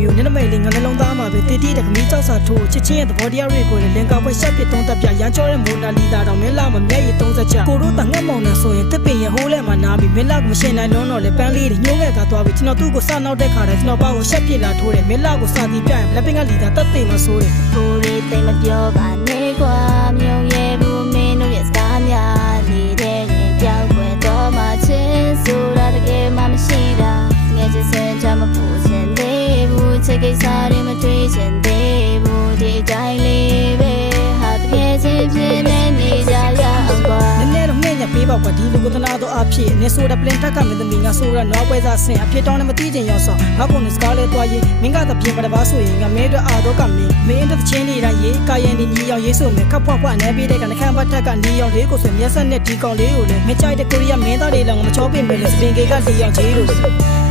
မျိုးနည်းနမိတ်လေးငါနှလုံးသားမှာပဲတည်တည်တဲ့ခမီးကြောက်စာထိုးချစ်ချင်းရဲ့သဘောတရားတွေကိုလည်းလင်ကာပွဲရှက်ပြသုံးသက်ပြရန်ချောတဲ့မိုနာလီသာတော်မင်းလာမမျက်ရည်30ချက်ကိုတို့တငတ်မောင်နဲ့ဆိုရင်တစ်ပင်ရဟိုးလဲမှာနားပြီးမင်းလာကမရှင်နိုင်လုံးတော့လေပန်းလေးတွေညှိုးငဲ့ကသွားပြီးကျွန်တော်သူ့ကိုစနောက်တဲ့ခါတည်းကျွန်တော်ပေါ့ကိုရှက်ပြလာထိုးတယ်မင်းလာကိုစာတီးပြရင်လက်ပင်ကလီသာတက်သိမ်းမဆိုးတယ်ကိုရီသိမပြောပါနဲ့ကွာမြုံရဲ့ဘူးမင်းတို့ရဲ့စကားများလေးတဲ့ရင်ပြောင်းွယ်တော့မှချင်းဆိုတာတကယ်မှမရှိတာငယ်ချင်းစင်ချမပူချင်သေးဘူးချစ်ကိစ္စတွေမတွေ့ချင်သေးဘူးဒီတိုင်းလေးပဲဟာတကယ်ချင်းဖြစ်နေကြရအောင်ကွာနည်းနည်းတော့ငဲ့ညပေးပါကွာဒီလူကသနာတော့အဖြစ်နေဆိုတာပလင်ထက်ကမင်းသမီးငါဆိုတာနောက်ပွဲစားဆင်အဖြစ်တောင်းနဲ့မသိချင်ရောက်ဆောင်ငါကုန်စကားလေးတွားရေးမင်းကတပြင်းပတပါဆိုရင်ငါမဲအတွက်အာတော့ကမင်းမင်းတဲ့ချင်းနေတိုင်းရေးကာယန်နေညီအောင်ရေးဆိုမယ်ခပ်ဖွားဖွားအနေပေးတဲ့ကနှခမ်းဘတ်ထက်ကနေအောင်လေးကိုဆိုမျက်စက်နဲ့ဒီကောင်လေးကိုလည်းမကြိုက်တဲ့ကိုရီးယားမင်းသားတွေလည်းငါမချောပင်ပဲလေစပင်ကေကတေးအောင်ကြီးလို့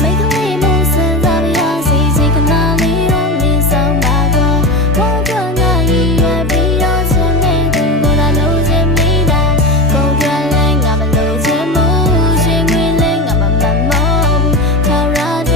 မိကလေးမစံစားရစီစီကနာလေးတော့မင်းဆောင်ပါတော့ဘောကနာရီရပြီးတော့စနေသူကိုလာလို့ချင်မိတာကုန်ကြလဲငါမလို့ချင်မှုရှင်ခွေလဲငါမမမောထာရာဒ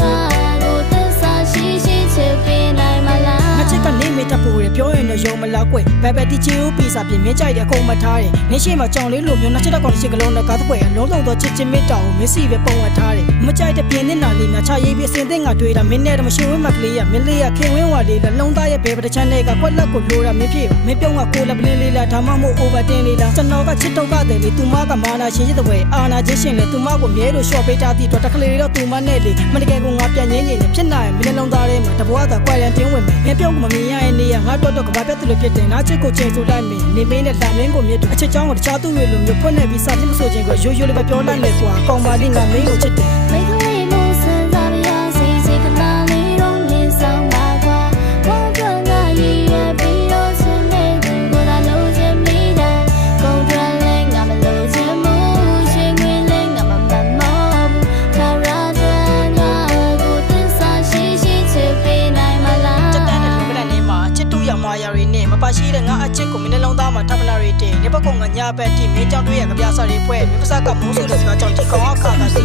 နာကိုသစ္စာရှိရှိချစ်ပေးနိုင်မလားငါချစ်ကနေမိတဖို့ရပြောရင်တော့ယုံမလားကွဘယ်တီချီဦးပီစာပြင်မင်းကြိုက်တဲ့အကုန်မထားတယ်နင်းရှိမှကြောင်လေးလိုမျိုးနှချစ်တဲ့ကောင်ရှိကလုံးနဲ့ကားပွဲအလုံးလုံးတော့ချစ်ချင်းမတောင်မစီပဲပုံဝတ်ထားတယ်မကြိုက်တဲ့ပြင်းနေတာလေးများချရေးပြီးအစင်သိငါတွေ့တာမင်းနဲ့တော့မရှိဝင်းမကလေးရမင်းလေးရခင်ဝင်းဝါလေးလုံးသားရဲ့ဘယ်ပတချမ်းတွေကကွက်လက်ကိုလိုတာမင်းပြေမင်းပြုံးကကိုလက်ပလင်းလေးလားဒါမှမဟုတ် over တင်လေးလားကျွန်တော်ကချစ်တော့ကတယ်လေသူမကမာနာရှင်ရတဲ့ဝဲအာနာချင်းရှင်လေသူမကိုမြဲလို့ရှော့ပေးတာတီတော့တကလေးတော့သူမနဲ့လေမတကယ်ကိုငါပြန်ငင်းနေတယ်ဖြစ်နိုင်မင်းလုံးသားထဲမှာတဘွားသာကွက်ရန်တင်းဝင်မယ်မင်းပြုံးကမမြင်ရတဲ့နေရငါတော့ကဘာပြတ်တယ်လို့ဖြစ်တယ်နားချစ်ကိုချိန်ဆိုလိုက်မယ်နေမင်းနဲ့လာမင်းကိုမြတ်အချစ်ချောင်းကိုတခြားသူတွေလိုမျိုးဖွင့်နေပြီးစာပြမဆိုခြင်းကိုရိုးရိုးလေးပဲပြောလိုက်မယ်ကွာကောင်းပါလိငါမင်းကိုချစ်တယ်မိကလေးမစံစားရစီစီကနာလေးတော့မင်းဆောင်ပါကွာဘောကနာရီရပြီးတော့စနေသူကိုလာလို့ချင်မိတာကုန်ကြလဲငါမလို့ချင်မှုရှင်ခွေလဲငါမမမောထာရာဒနာကိုသစ္စာရှိရှိချစ်ပေးနိုင်မလားချက်တန်းတဲ့လူကလည်းနေမှာချစ်တူရမာယာရီနဲ့မပါရှိတဲ့ငါအချစ်ကိုမင်းနှလုံးသားမှာထပ်ပလာရီတင်နေဘက်ကောင်ကညာဘက်တီမင်းကြောင့်တွေ့ရကြပြစာတွေဖွဲ့မင်းပစကမိုးဆိုတဲ့စကားကြောင့်ဒီကောင်အခါကစီ